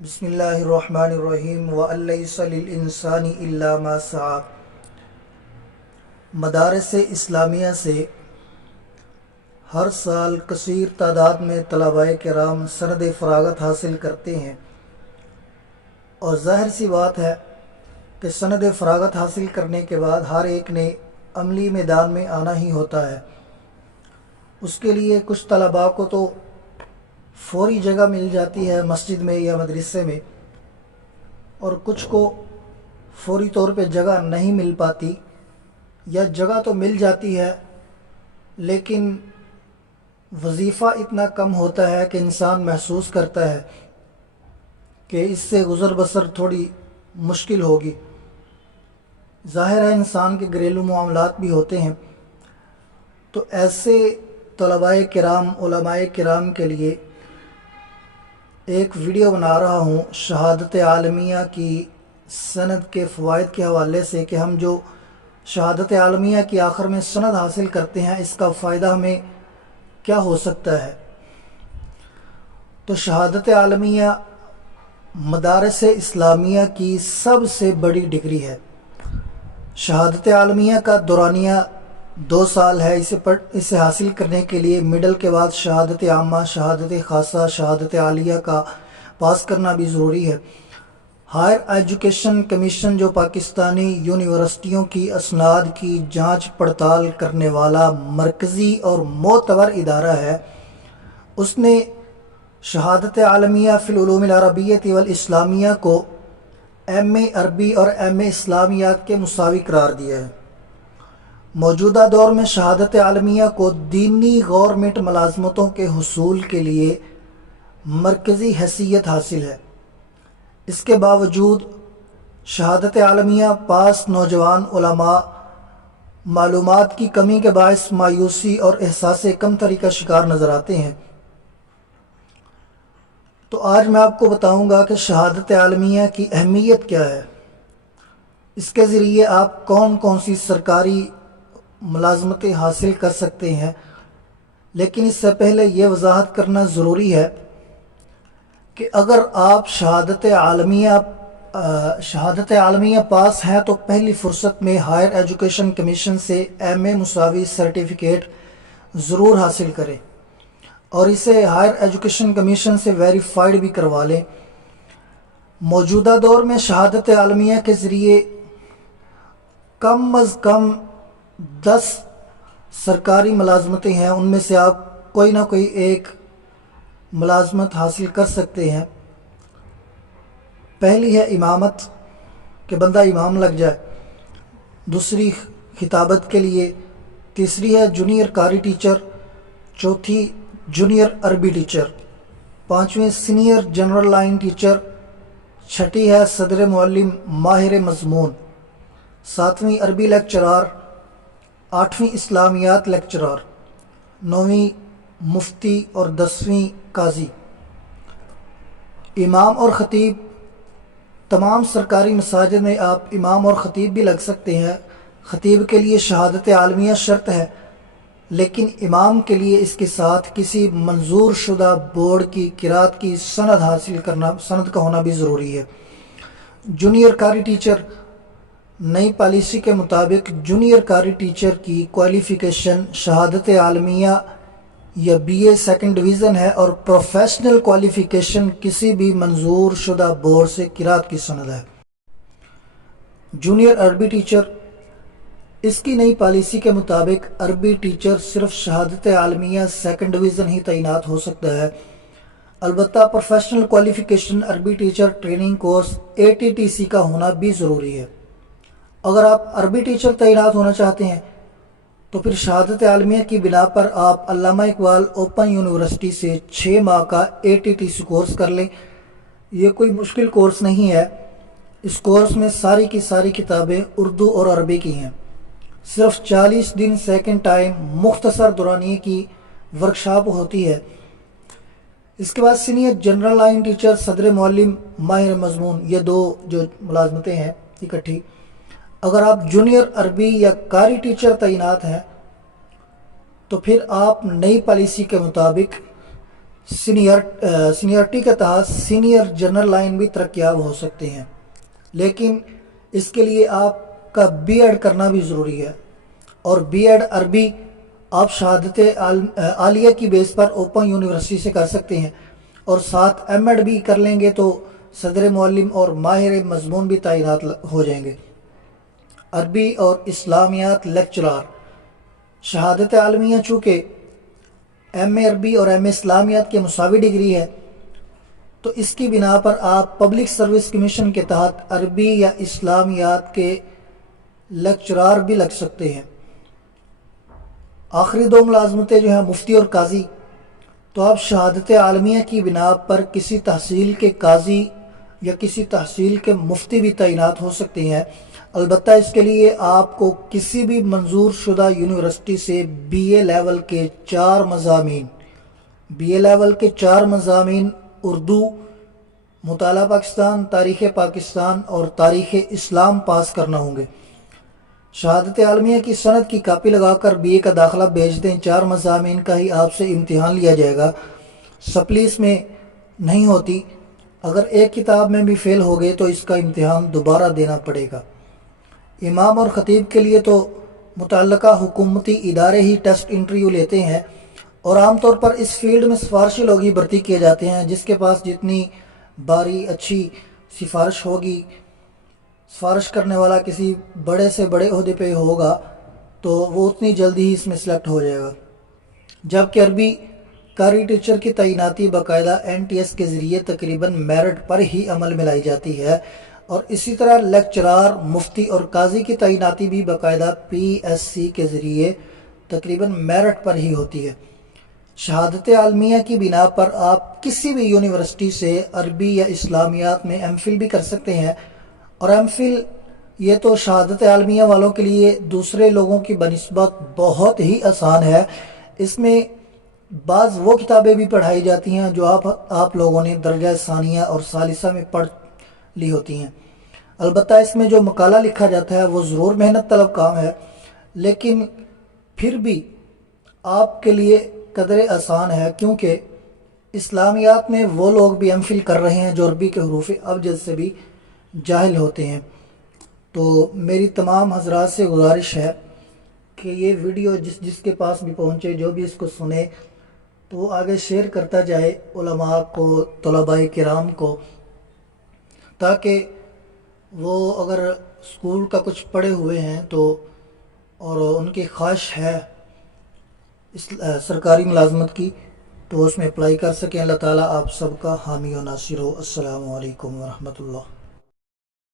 بسم اللہ الرحمن الرحیم وَأَلَّيْسَ لِلْإِنسَانِ إِلَّا مَا سَعَى۔ مدارس اسلامیہ سے ہر سال کثیر تعداد میں طلباء کرام سند فراغت حاصل کرتے ہیں، اور ظاہر سی بات ہے کہ سند فراغت حاصل کرنے کے بعد ہر ایک نے عملی میدان میں آنا ہی ہوتا ہے۔ اس کے لیے کچھ طلباء کو تو فوری جگہ مل جاتی ہے مسجد میں یا مدرسے میں، اور کچھ کو فوری طور پہ جگہ نہیں مل پاتی، یا جگہ تو مل جاتی ہے لیکن وظیفہ اتنا کم ہوتا ہے کہ انسان محسوس کرتا ہے کہ اس سے گزر بسر تھوڑی مشکل ہوگی۔ ظاہر ہے انسان کے گھریلو معاملات بھی ہوتے ہیں، تو ایسے طلباء کرام علماء کرام کے لیے ایک ویڈیو بنا رہا ہوں شہادت عالمیہ کی سند کے فوائد کے حوالے سے، کہ ہم جو شہادت عالمیہ کی آخر میں سند حاصل کرتے ہیں اس کا فائدہ ہمیں کیا ہو سکتا ہے۔ تو شہادت عالمیہ مدارس اسلامیہ کی سب سے بڑی ڈگری ہے۔ شہادت عالمیہ کا دورانیہ 2 سال ہے۔ اسے حاصل کرنے کے لیے مڈل کے بعد شہادت عامہ، شہادت خاصہ، شہادت عالیہ کا پاس کرنا بھی ضروری ہے۔ ہائر ایجوکیشن کمیشن جو پاکستانی یونیورسٹیوں کی اسناد کی جانچ پڑتال کرنے والا مرکزی اور معتبر ادارہ ہے، اس نے شہادت عالمیہ فی العلوم العربیہ والاسلامیہ کو ایم اے عربی اور ایم اے اسلامیات کے مساوی قرار دیا ہے۔ موجودہ دور میں شہادت عالمیہ کو دینی گورنمنٹ ملازمتوں کے حصول کے لیے مرکزی حیثیت حاصل ہے۔ اس کے باوجود شہادت عالمیہ پاس نوجوان علماء معلومات کی کمی کے باعث مایوسی اور احساس کمتری کا شکار نظر آتے ہیں۔ تو آج میں آپ کو بتاؤں گا کہ شہادت عالمیہ کی اہمیت کیا ہے، اس کے ذریعے آپ کون کون سی سرکاری ملازمتیں حاصل کر سکتے ہیں۔ لیکن اس سے پہلے یہ وضاحت کرنا ضروری ہے کہ اگر آپ شہادت عالمیہ پاس ہیں تو پہلی فرصت میں ہائر ایجوکیشن کمیشن سے ایم اے مساوی سرٹیفکیٹ ضرور حاصل کریں، اور اسے ہائر ایجوکیشن کمیشن سے ویریفائڈ بھی کروا لیں۔ موجودہ دور میں شہادت عالمیہ کے ذریعے کم از کم 10 سرکاری ملازمتیں ہیں، ان میں سے آپ کوئی نہ کوئی ایک ملازمت حاصل کر سکتے ہیں۔ پہلی ہے امامت، کہ بندہ امام لگ جائے، دوسری خطابت کے لیے، تیسری ہے جونیئر قاری ٹیچر، چوتھی جونیئر عربی ٹیچر، پانچویں سینئر جنرل لائن ٹیچر، چھٹی ہے صدر معلم ماہر مضمون، ساتویں عربی لیکچرار، آٹھویں اسلامیات لیکچرار، نویں مفتی اور 10ویں قاضی۔ امام اور خطیب، تمام سرکاری مساجد میں آپ امام اور خطیب بھی لگ سکتے ہیں۔ خطیب کے لیے شہادت عالمیہ شرط ہے، لیکن امام کے لیے اس کے ساتھ کسی منظور شدہ بورڈ کی قرات کی سند کا ہونا بھی ضروری ہے۔ جونیئر قاری ٹیچر، نئی پالیسی کے مطابق جونیئر قاری ٹیچر کی کوالیفیکیشن شہادت عالمیہ یا بی اے سیکنڈ ڈویژن ہے، اور پروفیشنل کوالیفیکیشن کسی بھی منظور شدہ بورڈ سے قرات کی سند ہے۔ جونیئر عربی ٹیچر، اس کی نئی پالیسی کے مطابق عربی ٹیچر صرف شہادت عالمیہ سیکنڈ ڈویژن ہی تعینات ہو سکتا ہے۔ البتہ پروفیشنل کوالیفیکیشن عربی ٹیچر ٹریننگ کورس ATTC کا ہونا بھی ضروری ہے۔ اگر آپ عربی ٹیچر تعینات ہونا چاہتے ہیں تو پھر شہادت عالمیہ کی بنا پر آپ علامہ اقبال اوپن یونیورسٹی سے 6 ماہ کا ATTC کورس کر لیں۔ یہ کوئی مشکل کورس نہیں ہے۔ اس کورس میں ساری کی ساری کتابیں اردو اور عربی کی ہیں۔ صرف 40 دن سیکنڈ ٹائم مختصر دورانیے کی ورکشاپ ہوتی ہے۔ اس کے بعد سینئر جنرل لائن ٹیچر، صدر معلم ماہر مضمون، یہ 2 جو ملازمتیں ہیں اکٹھی۔ اگر آپ جونیئر عربی یا قاری ٹیچر تعینات ہیں تو پھر آپ نئی پالیسی کے مطابق سینئرٹی کے تحت سینئر جنرل لائن بھی ترقیاب ہو سکتے ہیں، لیکن اس کے لیے آپ کا بی ایڈ کرنا بھی ضروری ہے، اور بی ایڈ عربی آپ شہادت عالیہ کی بیس پر اوپن یونیورسٹی سے کر سکتے ہیں، اور ساتھ ایم ایڈ بھی کر لیں گے تو صدر معلم اور ماہر مضمون بھی تعینات ہو جائیں گے۔ عربی اور اسلامیات لیکچرار شہادت عالمیہ چونکہ ایم اے عربی اور ایم اے اسلامیات کے مساوی ڈگری ہے، تو اس کی بنا پر آپ پبلک سروس کمیشن کے تحت عربی یا اسلامیات کے لیکچرار بھی لگ سکتے ہیں۔ آخری دو ملازمتیں جو ہیں مفتی اور قاضی، تو آپ شہادت عالمیہ کی بنا پر کسی تحصیل کے قاضی یا کسی تحصیل کے مفتی بھی تعینات ہو سکتے ہیں، البتہ اس کے لیے آپ کو کسی بھی منظور شدہ یونیورسٹی سے بی اے لیول کے 4 مضامین اردو، مطالعہ پاکستان، تاریخ پاکستان اور تاریخ اسلام پاس کرنا ہوں گے۔ شہادت عالمیہ کی سند کی کاپی لگا کر بی اے کا داخلہ بھیج دیں، 4 مضامین کا ہی آپ سے امتحان لیا جائے گا، سپلیس میں نہیں ہوتی۔ اگر ایک کتاب میں بھی فیل ہو گئے تو اس کا امتحان دوبارہ دینا پڑے گا۔ امام اور خطیب کے لیے تو متعلقہ حکومتی ادارے ہی ٹیسٹ انٹرویو لیتے ہیں، اور عام طور پر اس فیلڈ میں سفارشی لوگ ہی بھرتی کیے جاتے ہیں، جس کے پاس جتنی باری اچھی سفارش ہوگی، سفارش کرنے والا کسی بڑے سے بڑے عہدے پہ ہوگا تو وہ اتنی جلدی ہی اس میں سلیکٹ ہو جائے گا۔ جبکہ عربی قاری ٹیچر کی تعیناتی باقاعدہ این ٹی ایس کے ذریعے تقریباً میرٹ پر ہی عمل میں لائی جاتی ہے، اور اسی طرح لیکچرار، مفتی اور قاضی کی تعیناتی بھی باقاعدہ پی ایس سی کے ذریعے تقریباً میرٹ پر ہی ہوتی ہے۔ شہادت عالمیہ کی بنا پر آپ کسی بھی یونیورسٹی سے عربی یا اسلامیات میں ایم فل بھی کر سکتے ہیں، اور ایم فل یہ تو شہادت عالمیہ والوں کے لیے دوسرے لوگوں کی بنسبت بہت ہی آسان ہے۔ اس میں بعض وہ کتابیں بھی پڑھائی جاتی ہیں جو آپ لوگوں نے درجہ ثانیہ اور ثالثہ میں پڑھ لی ہوتی ہیں۔ البتہ اس میں جو مقالہ لکھا جاتا ہے وہ ضرور محنت طلب کام ہے، لیکن پھر بھی آپ کے لیے قدر آسان ہے، کیونکہ اسلامیات میں وہ لوگ بھی ایم فل کر رہے ہیں جو عربی کے حروف ابجد سے بھی جاہل ہوتے ہیں۔ تو میری تمام حضرات سے گزارش ہے کہ یہ ویڈیو جس کے پاس بھی پہنچے، جو بھی اس کو سنے تو وہ آگے شیئر کرتا جائے علماء کو، طلباء کرام کو، تاکہ وہ اگر اسکول کا کچھ پڑھے ہوئے ہیں تو اور ان کی خواہش ہے سرکاری ملازمت کی تو اس میں اپلائی کر سکیں۔ اللہ تعالیٰ آپ سب کا حامی و ناصر ہو۔ السلام علیکم ورحمۃ اللہ۔